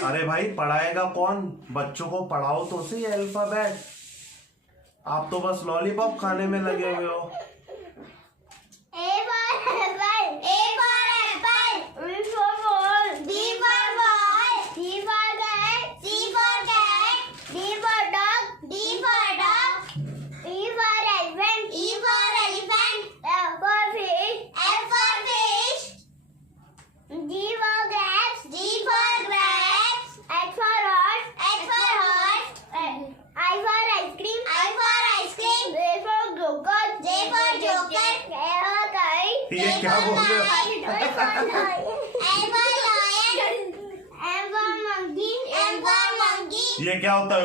अरे भाई पढ़ाएगा कौन? बच्चों को पढ़ाओ तो सही अल्फाबेट। आप तो बस लॉलीपॉप खाने में लगे हुए हो। ये क्या बोल रहे हो? ये क्या होता है?